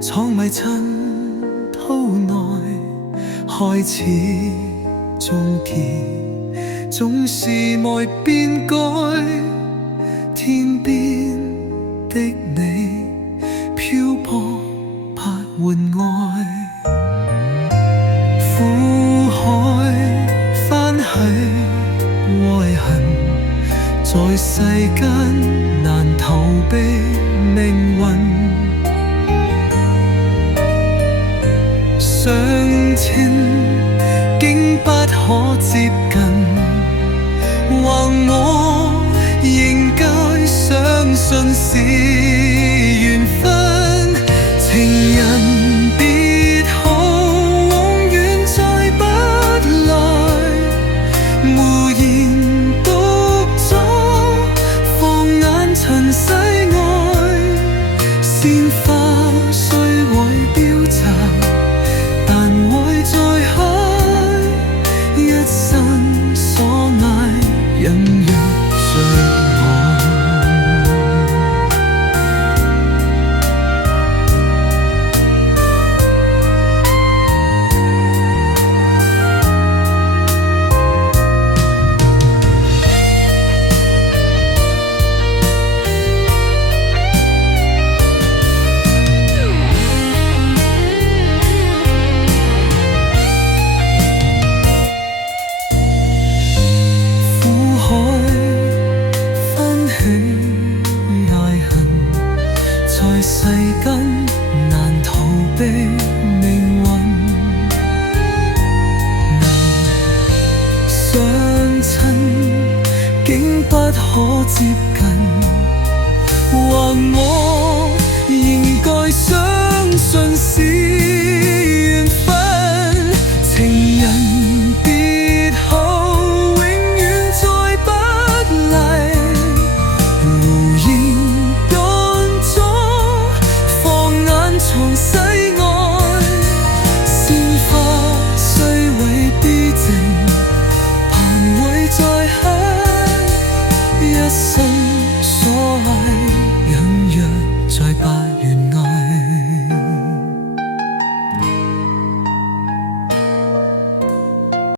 藏迷塵土內，開始終結，總是愛變改。天邊的你，漂泊不換愛。苦海翻起愛恨，在世間難逃避命運。相親竟不可接近，或我應該相信是緣分。情人別好，往遠再不來，無言獨坐，放眼塵世外。鮮花雖會凋謝，但會再開，一生所愛隱約最愛。在世間難逃避命運，能相親竟不可接近，或我應該相信是